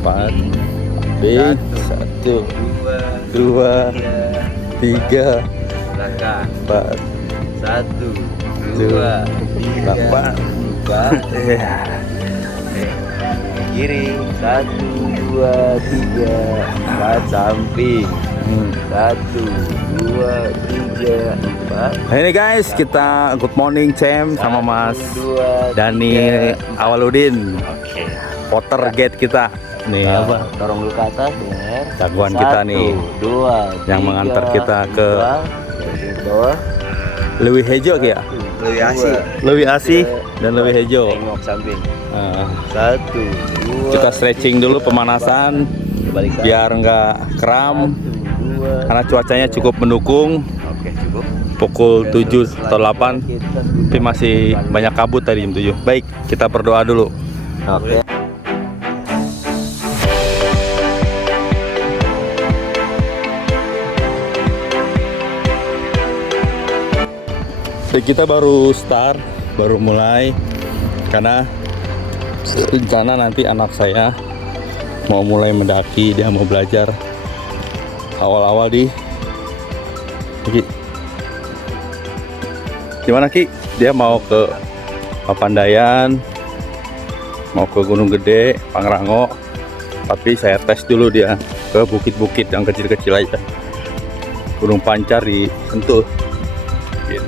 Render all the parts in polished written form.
4. Baik, 1, 2, 3, belakang 4, 1 2 3 4 kiri 1 2 3 4 samping 1 2 3 4. Nah ini guys, kita good morning Cem sama Mas 2 Dani Awaludin. Oke. Potter gate kita. Nih apa? Dorong dulu ke atas biar Jagoan kita nih. 2 Yang mengantar kita ke bawah. Lewi Hejo ya? Lewi Asi. Lewi Asi dan Lewi Hejo. Tengok samping. Nah, 1 2. kita stretching dulu pemanasan biar nggak kram. 1 2. Karena cuacanya cukup mendukung. Oke, cukup. Pukul 7 atau 8 tapi masih banyak kabut tadi jam 7. Baik, kita berdoa dulu. Oke. Jadi kita baru start, baru mulai karena rencana nanti anak saya mau mulai mendaki, dia mau belajar awal-awal di Ki. Gimana Ki? Dia mau ke Papandayan, mau ke Gunung Gede, Pangrango, tapi saya tes dulu dia ke bukit-bukit yang kecil-kecil aja. Gunung Pancar di Sentul. Gitu.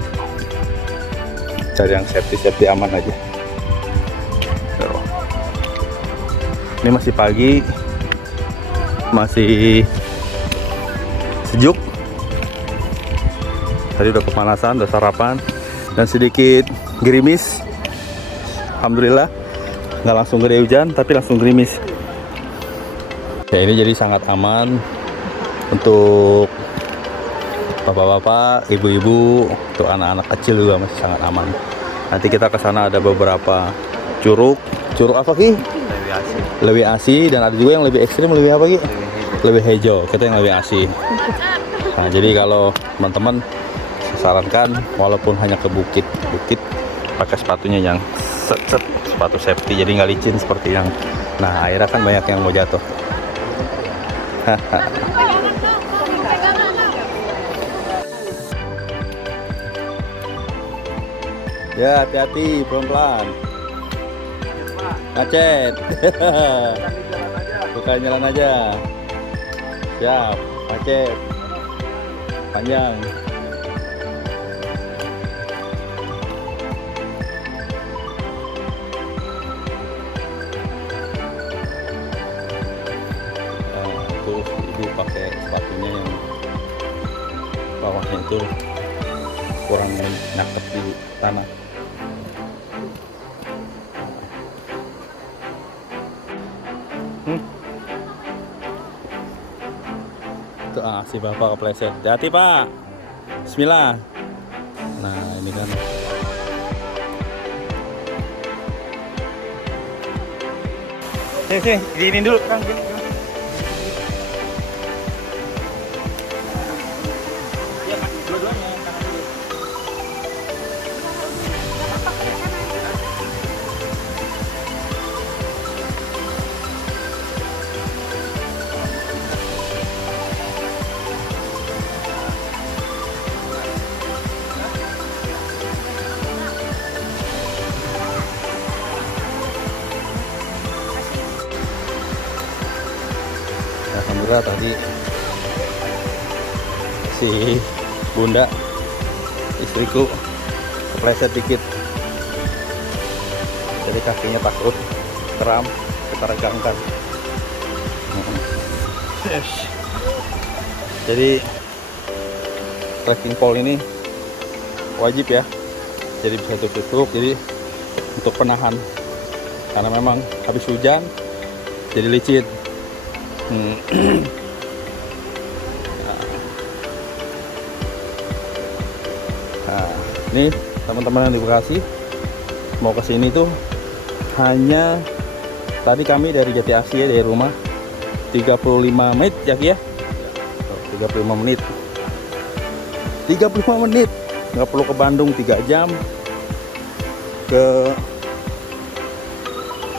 Cari yang safety aman aja. Ini masih pagi, masih sejuk. Tadi udah kepanasan, udah sarapan, dan sedikit gerimis. Alhamdulillah, nggak langsung gede hujan, tapi langsung gerimis. Ya ini jadi sangat aman untuk bapak-bapak, ibu-ibu, untuk anak-anak kecil juga masih sangat aman. Nanti kita ke sana ada beberapa curug apa Ki? Lewi Asi, dan ada juga yang lebih ekstrim, lebih apa Ki? Lewi Hejo. Kita yang Lewi Asi. Nah, jadi kalau teman-teman sarankan walaupun hanya ke bukit pakai sepatunya yang sepatu safety, jadi nggak licin seperti yang. Nah, akhirnya kan banyak yang mau jatuh. Ya, hati-hati, pelan-pelan. Macet. Bukan jalan aja. Siap, macet. Panjang. Nah, itu ibu pakai sepatunya yang bawahnya itu kurang nangkep di tanah. Tuh, si bapak kepleset. Hati Pak. Bismillah. Nah ini kan. Sini, giniin dulu Kang. Gini. Ya, dua-duanya. Alhamdulillah tadi si bunda istriku kepleset dikit, jadi kakinya takut kram, kita regangkan. Jadi trekking pole ini wajib ya, jadi bisa tutup, jadi untuk penahan karena memang habis hujan jadi licin. Nah, ini teman-teman yang di Bekasi mau ke sini tuh hanya tadi kami dari Jati Asih ya, dari rumah 35 menit ya Ki ya. 35 menit. 35 menit. Nggak perlu ke Bandung 3 jam. Ke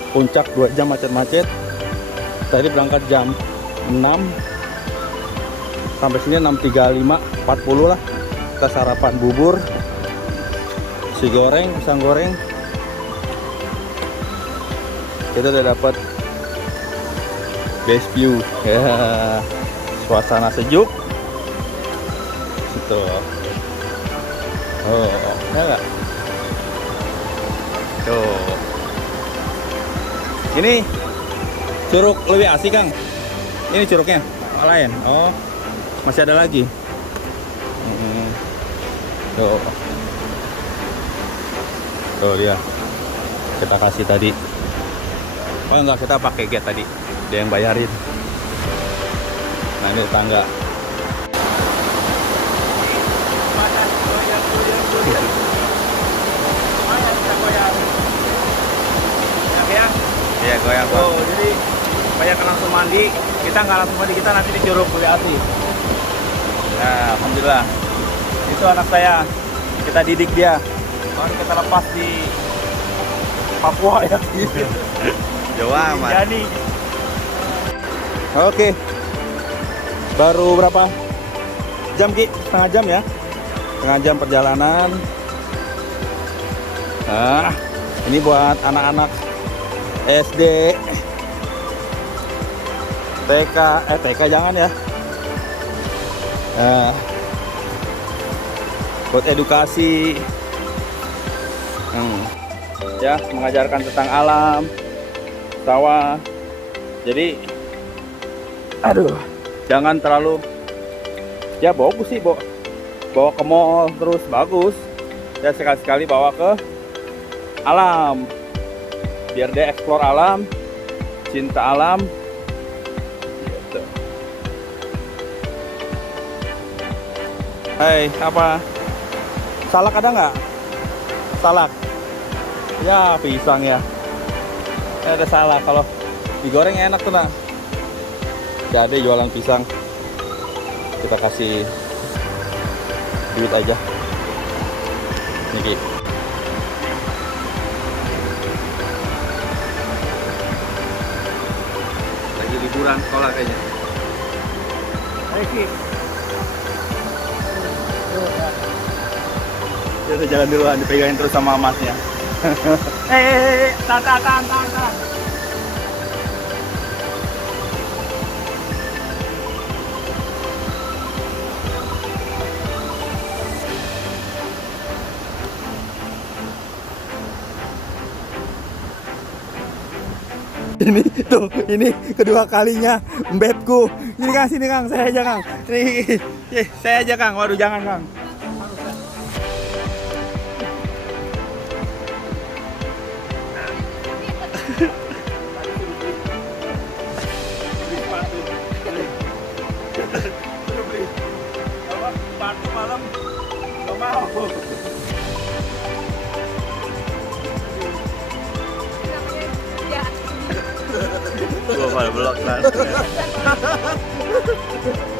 Puncak 2 jam macet-macet. Tadi berangkat jam 6 sampai sini 6.35, 40 lah. Kita sarapan bubur, nasi goreng, pisang goreng. Kita udah dapat best view ya, suasana sejuk situ. Oh, ya enggak? Tuh. Ini curug Lewi Asih, Kang. Ini curugnya lain. Oh, masih ada lagi. Tuh. Tuh dia. Kita kasih tadi. Oh enggak, kita pakai gate tadi. Dia yang bayarin. Nah, ini tangga. Iya, goyang. Oh, jadi banyak langsung mandi. Kita nggak langsung mandi, kita nanti di Curug Lewi Asih. Nah, alhamdulillah. Itu anak saya. Kita didik dia. Baru kita lepas di Papua ya. Jawa amat. Jadi Oke. Baru berapa jam, Ki? Setengah jam ya? Setengah jam perjalanan. Nah, ini buat anak-anak SD, TK jangan ya. Nah, buat edukasi, ya, mengajarkan tentang alam, sawah. Jadi, aduh, jangan terlalu, ya bagus sih, bawa ke mall terus bagus. Ya sekali-sekali bawa ke alam, biar dia eksplor alam, cinta alam gitu. Hai, apa? Salak ada nggak? Salak? Ya, pisang ya. Ada salak, kalau digoreng enak tuh, nah. Ada jualan pisang. Kita kasih duit aja. Niki. Liburan sekolah kayaknya. ayo Ki. Dia udah jalan duluan, dipegangin terus sama masnya. Tahan. Ini kedua kalinya mbetku. Sini Kang, saya aja Kang. Saya aja Kang. Waduh, jangan Kang. Sepatu malam nggak mau. Gua pada blok kan.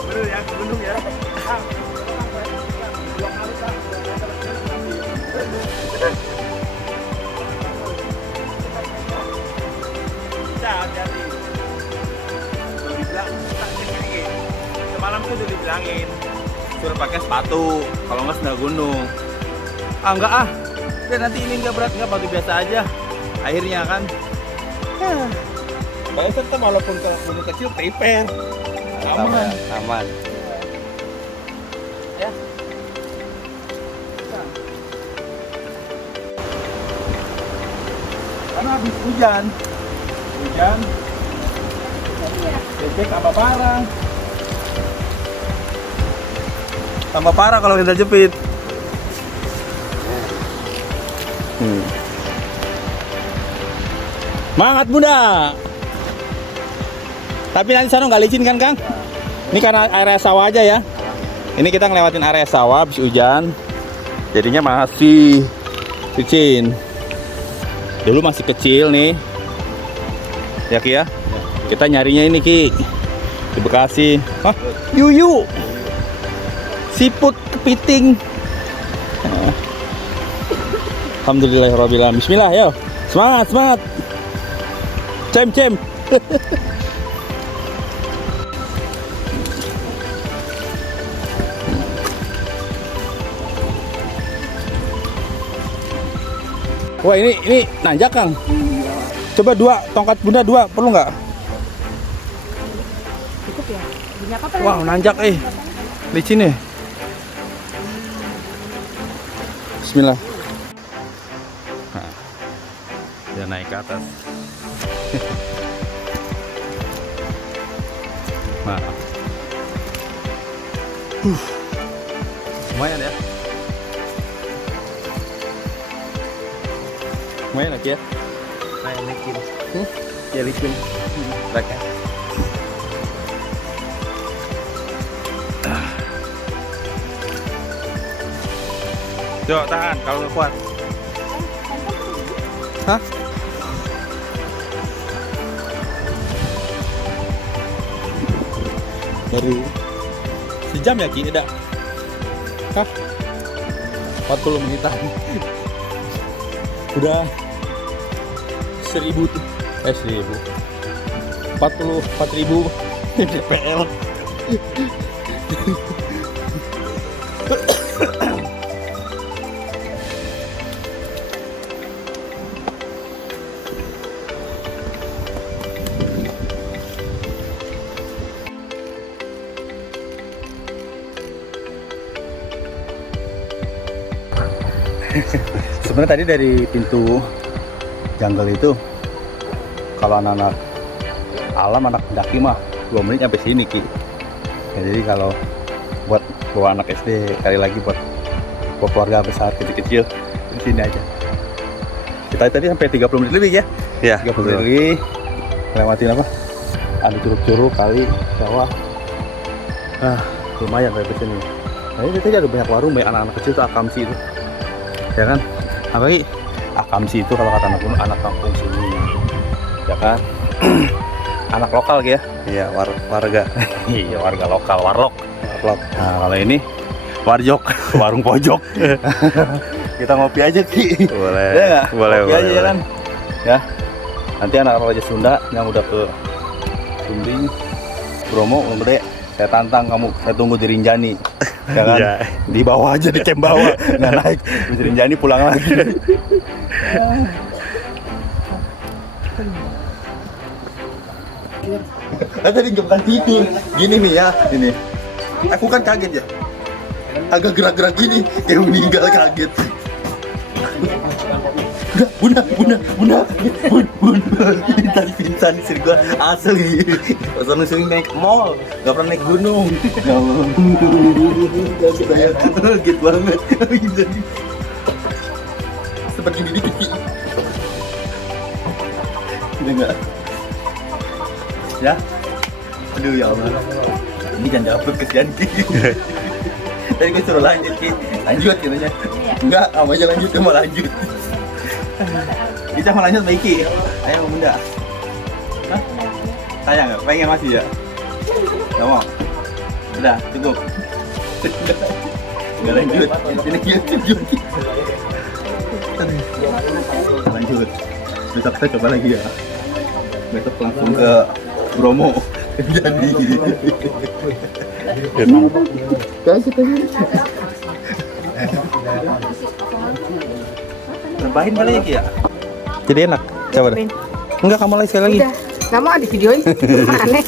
Bener ya, ke gunung ya. Hati-hati. Udah dibilang, semalam tuh udah dibilangin suruh pakai sepatu, kalau nggak sendal gunung. Enggak ah, udah nanti ini nggak berat, nggak pakai biasa aja. Akhirnya kan, Baik tetap walaupun ke gunung kecil prepare. Aman. Aman. ya. Karena habis hujan, cek tambah parah kalau kita jepit. Semangat muda. Tapi nanti sana nggak licin kan Kang? Ini karena area sawah aja ya. Ini kita ngelewatin area sawah habis hujan, jadinya masih licin. Dulu masih kecil nih, ya Ki ya. Kita nyarinya ini Ki di Bekasi. Hah, yuyu, siput kepiting. Alhamdulillahirobbilalamin. Bismillah, yo, semangat. Cem. Wah ini nanjak Kang. Coba tongkat bunda dua perlu nggak? Cukup ya? Bunyi apa? Wah nanjak licin nih. Bismillah. Nah, dia naik ke atas. Nah. Lumayan ya. Lumayan lagi ya. Main licin. Ya licin. Baik ya. Coba tahan kalau nggak kuat. Hah? Baru sejam ya Ki? Tidak? Hah? 40 menitan. Udah 1000 44.000 DPL. Sebenarnya tadi dari pintu jungle itu kalau anak-anak alam, anak pendaki mah 2 menit sampai sini Ki. Ya, jadi kalau buat bawa anak SD kali lagi buat keluarga besar kecil-kecil di sini aja. Kita tadi sampai 30 menit lebih ya. Iya. 30 menit lebih lewatin apa? Ada curug-curug kali bawah. Lumayan sampai sini. Nah, ini tadi ada banyak warung, banyak anak-anak kecil tuh akamsi itu. Ya kan? Apalagi akamsi itu kalau kata anak kampung sini. Ya kan? Anak lokal ya. Iya, warga. Iya, warga lokal, warlock. Nah, kalau ini warjok, warung pojok. Kita ngopi aja Ki. Boleh. Ya nggak? Boleh, Ngopi boleh, aja ya boleh. kan. Ya. Nanti anak Raja Sunda yang udah ke Sumbing, Bromo, Gunung Gede, saya tantang kamu, saya tunggu di Rinjani. Ya kan? Iya. Di bawah aja, di camp bawah, nggak naik. Di Rinjani pulang lagi. Tadi nggak bukan tidur, gini nih ya, ini. Aku kan kaget ya, agak gerak-gerak gini, kayak meninggal kaget. Bunda, ini tadi pingsan di sini gua asli. Soalnya sering naik mall, nggak pernah naik gunung. Kaget saya, kaget banget. Seperti ini dikit. Udah nggak? Ya? Aduh ya Allah. Ini jangan dapet kesian Ki. Tadi gue suruh lanjut Ki. Lanjut katanya. Enggak, kamu aja lanjut, kamu lanjut. Kita mau lanjut Mbak Iki. Ayo Bunda. Hah? Sayang nggak? Pengen masih ya? Nggak mau? Udah, cukup. Nggak lanjut. Ini lanjut. Lanjut. Besok kita coba lagi ya. Besok langsung ke Bromo. Jadi. Tambahin kali ya Ki ya? Jadi enak. Coba deh. Enggak, kamu lagi sekali lagi. Udah, nggak mau di videoin. Aneh.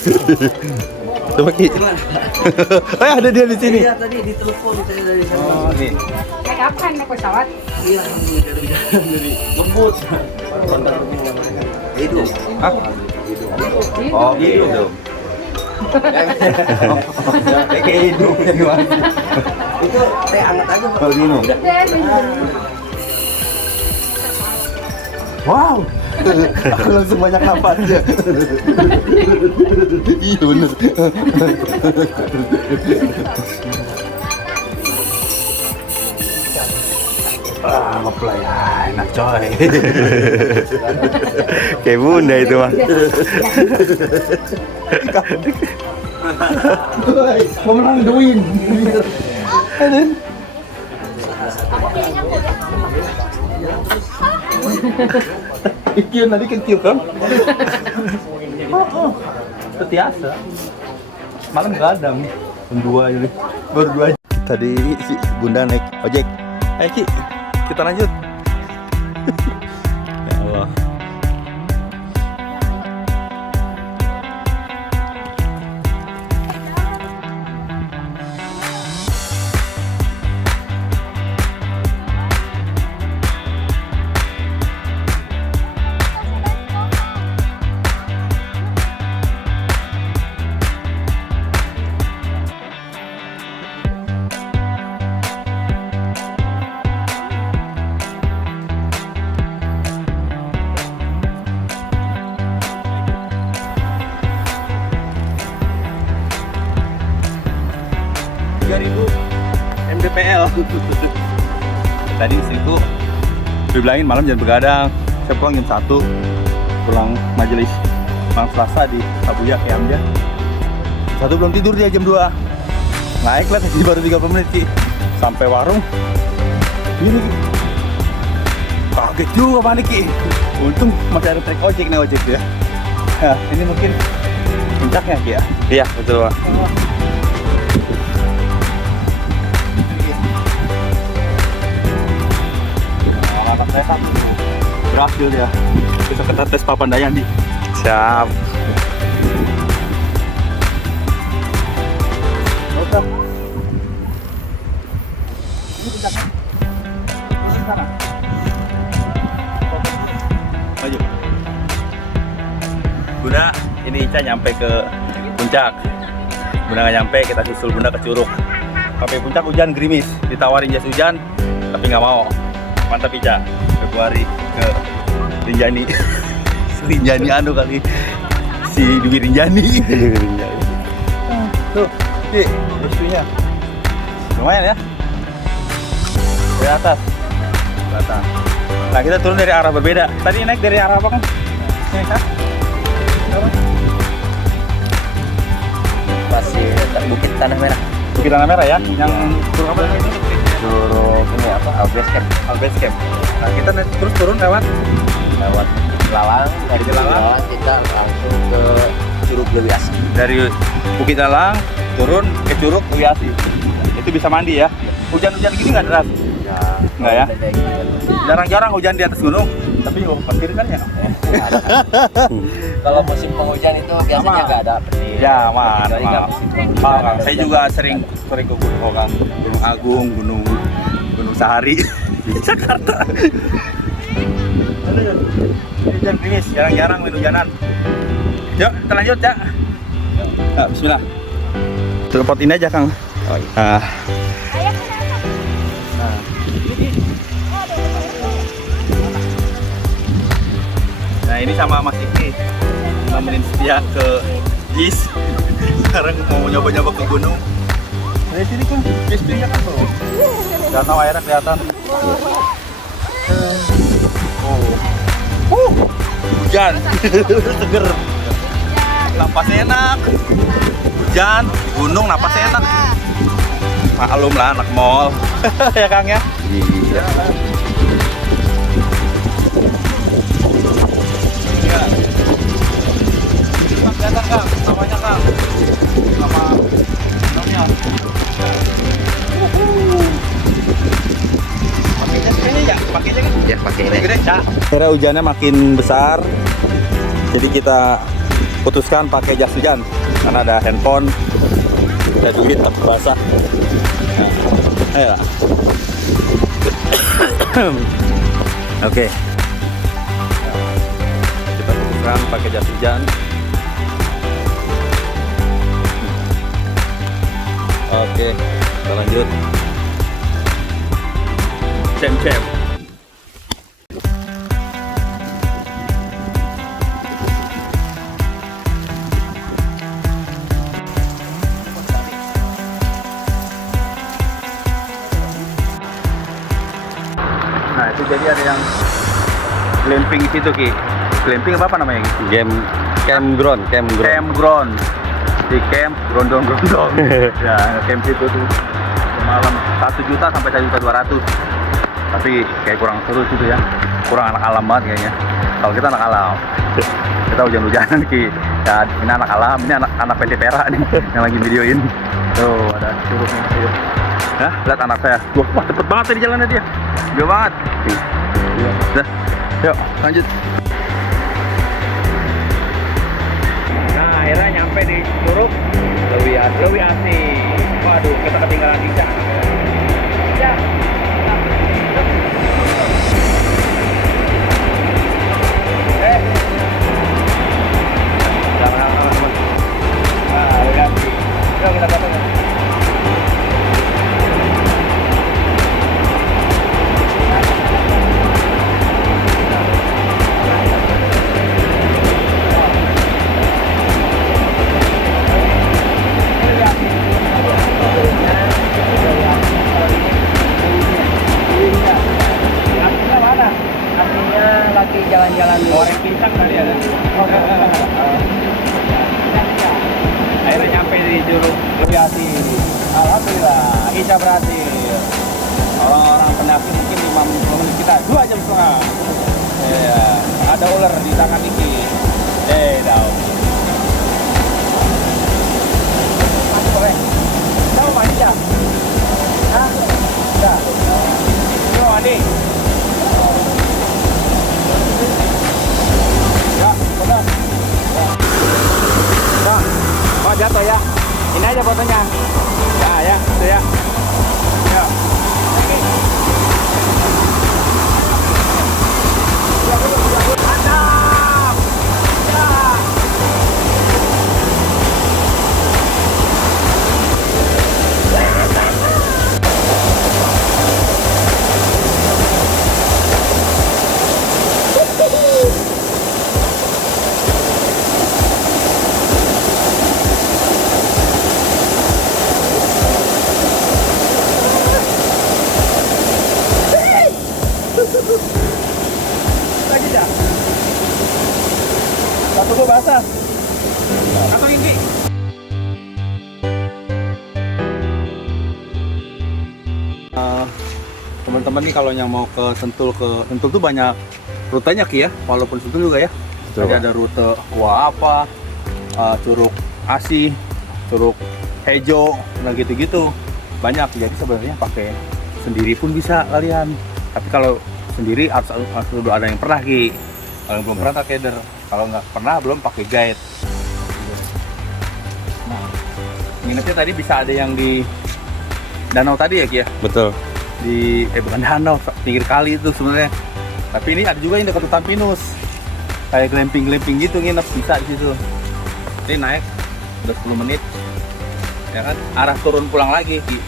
Coba Ki. Oh, ada dia di sini. Iya tadi ditelepon ditanya dari sana. Oh, nih. Naik apa? Naik pesawat? Iya dari lembut. Hidup. Hah? Oh, gitu. Kayak hidup ya gimana? Itu teh anget aja. Oh, gini. Wow. Aku langsung banyak napas ya. Iya bener. Ngeplay. Enak coy. Kayak Bunda itu mah. Mau menang the win. Ikian tadi kecil kan? Setiasa. Malam gadang. Dua ini. Baru 2. Tadi si Bunda naik ojek. Ayo Ki, kita lanjut. 3.000 mdpl. Tadi istriku dibilangin malam jangan begadang. Saya pulang jam 1, pulang majelis malam Selasa di Abuya Kiamja. 1 belum tidur dia jam 2. Naik lah taksi baru 30 menit Ki. Sampai warung. Ini Ki. Kaget juga panik Ki. Untung masih ada trek ojek nih ojek ya. Nah, ini mungkin puncaknya Ki ya. Iya, betul Pak. Anak saya kan berhasil dia. Kita tes Papandayani. Siap. Oke. Ini puncaknya. Di sana. Maju. Bunda, ini Ica nyampe ke puncak. Bunda nggak nyampe, kita susul Bunda ke Curug. Sampai puncak hujan gerimis, ditawarin jas hujan, tapi nggak mau. Mantap Ica, Februari ke Rinjani. Rinjani anu kali, si Dwi Rinjani. Tuh, Ki, restunya. Lumayan ya. Dari atas. Kelihatan. Nah, kita turun dari arah berbeda. Tadi naik dari arah apa kan? Ini kan? Masih Bukit Tanah Merah. Bukit Tanah Merah ya? Yang turun apa namanya? Turun ini apa? Albes Camp. Albase Camp. Nah, kita terus turun lewat Lalang. Dari Lalang. kita langsung ke Curug Lewi Asih. dari Bukit Lalang turun ke Curug Lewi Asih. Itu bisa mandi ya. Hujan-hujan gini nggak deras? Ya, Nggak ya? beda gitu. Jarang-jarang hujan di atas gunung. Tapi juga pasir kan ya? Kalau musim penghujan itu biasanya Aman. nggak ada petir. Ya, aman. Jadi nggak musim penghujan. Kang. Saya juga sering ke gunung Kang. Gunung Agung, Gunung Sahari di Jakarta. Hujan gerimis, jarang-jarang main hujanan. Yuk, kita lanjut ya. Nah, bismillah. Teleport ini aja Kang. Oh, iya. Nah, nah ini sama Mas Iki nemenin setia ke Jis. Sekarang mau nyoba-nyoba ke gunung. Dari sini kan, Jisnya kan tuh. Danau airnya kelihatan. Hujan, seger. Napasnya enak. Hujan, di gunung napasnya enak. Maklum lah anak mall. Ya Kang ya. Iya. Ya. Kelihatan Kang, namanya Kang. Nama namanya. Pakainya segini ya, pakainya kan. Ya, pakai ini. Gede, Cak. Akhirnya hujannya makin besar. Jadi kita putuskan pakai jas hujan karena ada handphone, ada duit tapi basah. Nah, ayo. Oke. Kita putuskan pakai jas hujan. Oke, kita lanjut. Cem. Nah itu jadi ada yang glamping di situ Ki. Glamping apa namanya Ki? Campground. Campground. Di camp grondong-grondong. Ya camp situ tuh malam 1 juta sampai 1.200.000. Tapi kayak kurang seru situ ya. Kurang anak alam banget kayaknya. Kalau kita anak alam. Kita hujan-hujanan Ki. Ya ini anak alam, ini anak PT Pera nih yang lagi videoin. Tuh ada curugnya. Ayo. Nah, lihat anak saya. Wah, cepet banget tadi jalannya dia. Gede banget. Udah. Yuk, lanjut. Nah, akhirnya nyampe di Curug Lewi Asih. Waduh, kita ketinggalan Ica. Ya. Jangan. Nah, Lewi Asih. Yuk kita datang. Alhamdulillah, Isya berhasil. Orang pendaki mungkin 5 menit kita 2 jam setengah. Iya, ada ular di tangan Iki. Daun. Mandi boleh. Kamu mandi ya? Hah? Enggak. Kamu mandi? Ya, benar. Nah, mau jatuh ya? Ini aja fotonya. Ya, itu ya. Ya. Oke. Mantap. Ya. Lagi dah. Satu gua basah. Atau ini. Teman-teman nih kalau yang mau ke Sentul tuh banyak rutenya Ki ya, walaupun Sentul juga ya. Betul, Jadi Pak. ada rute Wapa, Curug Asih, Curug Hejo, nah gitu-gitu banyak. Jadi sebenarnya pakai sendiri pun bisa kalian. Tapi kalau sendiri harus ada yang pernah Ki. Kalau belum pernah tak keder. Kalau nggak pernah belum pakai guide. Nah, nginepnya tadi bisa ada yang di danau tadi ya Ki ya. Betul. Di bukan danau, pinggir kali itu sebenarnya. Tapi ini ada juga yang dekat hutan pinus. Kayak glamping gitu nginep bisa di situ. Ini naik udah 10 menit. Ya kan, arah turun pulang lagi Ki. Gitu.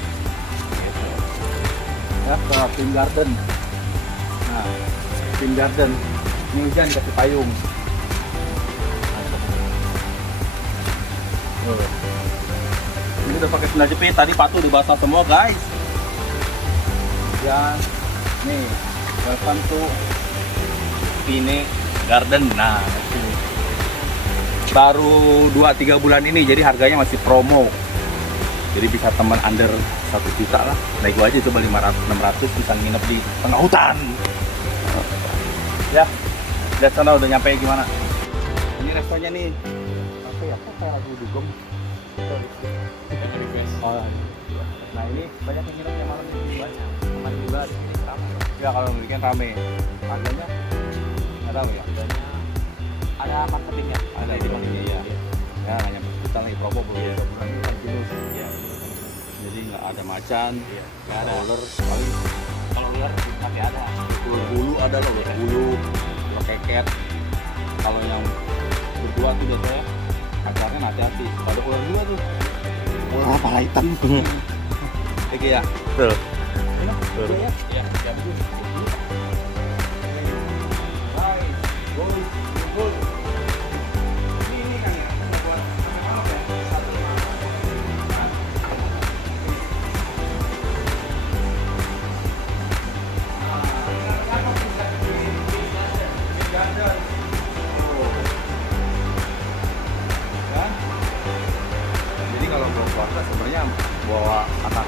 Ya ke Pin Garden. Nah, Pin Garden. Ini hujan dikasih payung. Ini udah pakai sandal jepit, tadi patuh dibasah semua guys. Ya, nih, welcome to Pine Garden. Nah, ini baru 2-3 bulan ini, jadi harganya masih promo. Jadi bisa teman under 1 juta lah. Naik gua aja coba 500-600 bisa nginep di tengah hutan. Ya, lihat sana udah nyampe gimana. Ini restonya nih. Apa ya? Apa kayak lagu dugem? Oh, iya. Nah ini banyak yang nginepnya malam ini, banyak. Teman juga di sini ramai. Ya kalau weekend rame. Harganya nggak tahu ya. Ada marketingnya. Ada di marketingnya ya. Ya nggak nyampe kita lagi promo belum 2 bulan ini kan jenuh. Iya. Jadi nggak ada macan, nggak ada ular. Paling kalau ular tapi ada. Bulu ada loh, bulu, keket. Kalau yang berdua tuh biasanya pacarnya hati-hati. Ada ular juga tuh. Ular apa hitam? Oke ya. Betul. Betul. Ya, ya, ya bagus. Baik, bagus. Ini kan ya, buat apa ya? Satu Jadi kalau buat keluarga sebenarnya bawa anak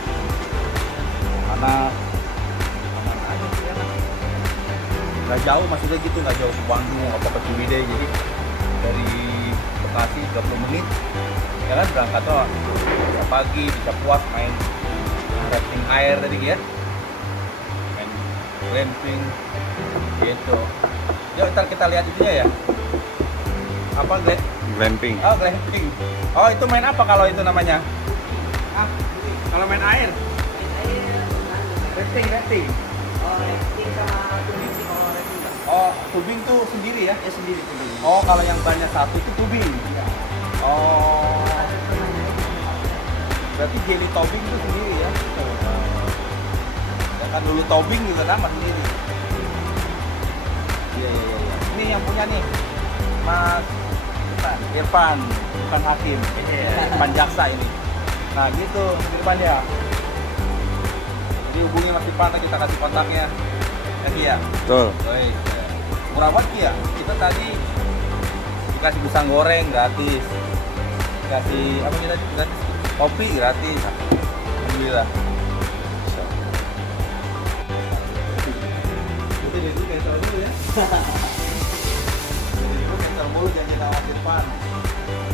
aman aja sih enak. Nggak jauh maksudnya gitu, nggak jauh ke Bandung atau ke Ciwidey, jadi dari Bekasi 30 menit ya kan, berangkat tuh bisa pagi, bisa puas main rafting air tadi ya, main glamping gitu. Yuk ntar kita lihat itunya ya, apa Glamping. oh glamping. Oh itu main apa kalau itu namanya? Kalau main air? Rafting. Oh, tubing tuh sendiri ya? Ya sendiri tubing. Oh, kalau yang banyak satu itu tubing. Oh. Berarti jelly tubing itu sendiri ya? Ya kan dulu tubing juga nama sendiri. Iya. Ini yang punya nih, Mas Irfan, bukan Hakim. Irfan Jaksa ini. Nah gitu, Irfan ya. Jadi hubungi Mas Irfan, kita kasih kontaknya. Ya Ki ya? Betul. Baik. Murah banget Ki ya? Kita tadi dikasih pisang goreng gratis. Dikasih apa kita tadi? Gratis. Kopi gratis. Alhamdulillah. Itu dulu cancel dulu ya. Jadi gue cancel mulu janji sama Irfan.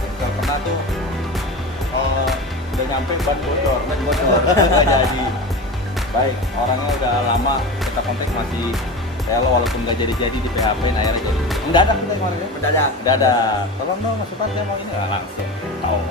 Cancel pernah tuh udah nyampe ban bocor, nggak jadi. Baik, orangnya udah lama kita kontak masih rela walaupun nggak jadi-jadi di PHP, akhirnya jadi. Mendadak kita kemarin ya? Mendadak. Tolong dong Mas Irfan, saya mau ini. Langsung tahu.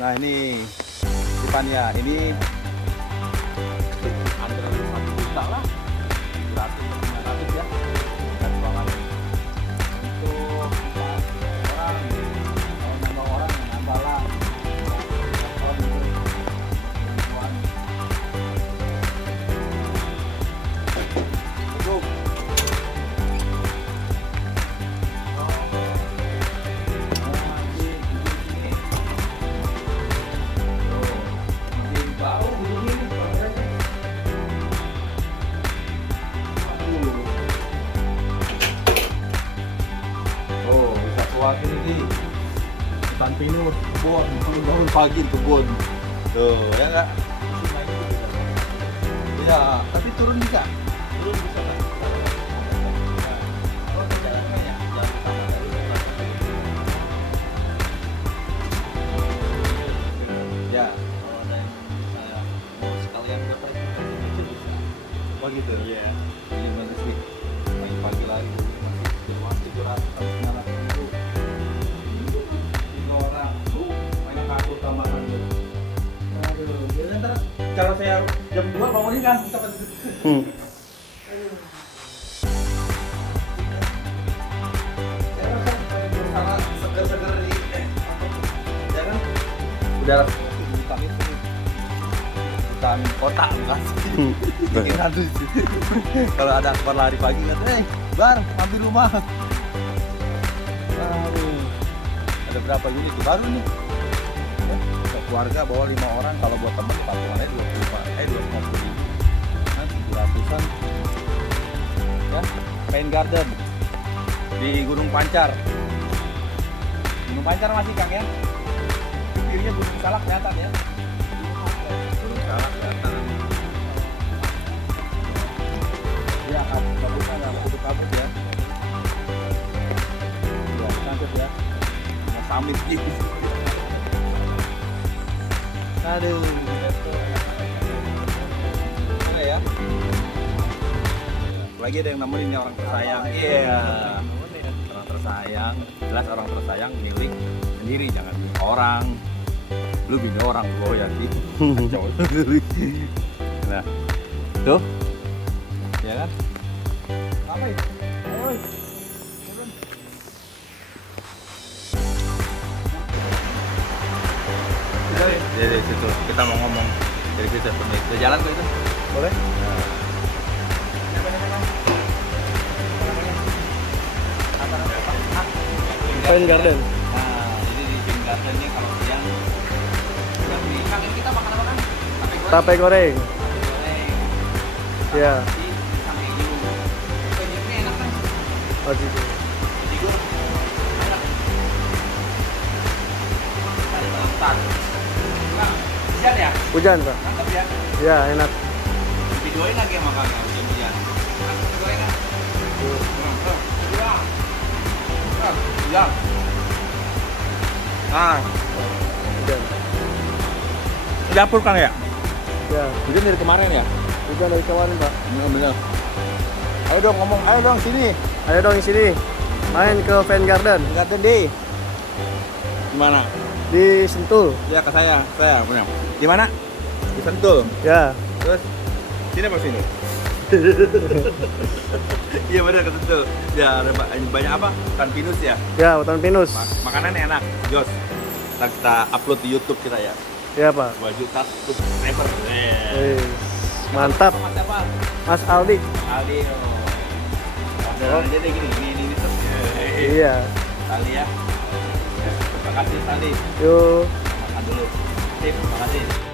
Nah ini Irfania, ini antara 1 juta lah, 100-900 ya, dan ruangannya. Untuk orang, kalau nambah orang nambah lah. Cukup. Wakil ini hutan pinus, kebun, bangun pagi kebun. Tuh, ya enggak? Ya, tapi turun bisa. Turun bisa kan? Oh, jalannya ya, jalan utama dulu. Ya, kalau saya mau sekalian berapa itu bisa. Oh gitu? Iya. Ini mana sih? Pagi lagi masih 700 ribu. Tambahan dulu. Aduh, jadi ntar kalau saya jam 2 bangunin kan kita aduh. Saya rasa berusaha seger-seger di jangan udara vitamin ini. Vitamin kota kasih. Bikin aduh. Kalau ada akbar lari pagi kan, Bar, ambil rumah. Aduh. Ada berapa unit baru nih? Keluarga bawa 5 orang, kalau buat temen patungannya 250 ribu, 700-an ya. Pain Garden di Gunung Pancar. Gunung Pancar masih Kang ya, kirinya Gunung Salak kelihatan ya. Gunung Salak kelihatan ya, kabutnya nggak kabut ya, ya kabut ya, mau summit gitu. Aduh, mana ya? Lagi ada yang nemenin orang tersayang. Iya, orang tersayang. Jelas orang tersayang milik sendiri, jangan milik orang. Lu bini orang gue ya sih. Kacau. Nah, tuh, ya kan? Apa itu? Dari situ kita mau ngomong dari situ pemilik. Udah jalan kok itu? Boleh? Nah. Pain Garden. Nah, jadi di Pain Garden ini kalau siang udah beli. Kang, ini kita makan apa kan? Tape goreng. Tape goreng. Iya. Sama hijau. Hijau ini enak kan? Oh gitu. Hijau enak. Dari Balantan. Hujan ya? Hujan Pak. Mantap ya? Iya enak. Videoin lagi ya makannya hujan-hujan. Makan gorengan. Hujan. Nah, Hujan. dapur Kang ya? Ya. Hujan dari kemarin ya? Hujan dari kemarin Pak. Bener-bener. Ayo dong ngomong, ayo dong sini. Ayo dong di sini. Main ke Pain Garden. Garden deh. Gimana? Di Sentul. Ya ke saya benar. Di mana? Di Sentul. Ya. Terus sini apa sini? Iya benar ke Sentul. Ya ada banyak apa? Ikan pinus ya. Ya, hutan pinus. Makanannya enak, Jos. Kita upload di YouTube kita ya. Ya Pak. 2 juta subscriber. Mantap. Mas siapa? Mas Aldi. Aldi. Aja deh gini. Ini. Iya. Aldi ya. Terima kasih Aldi. Yuk. Makan dulu. Sip, terima kasih.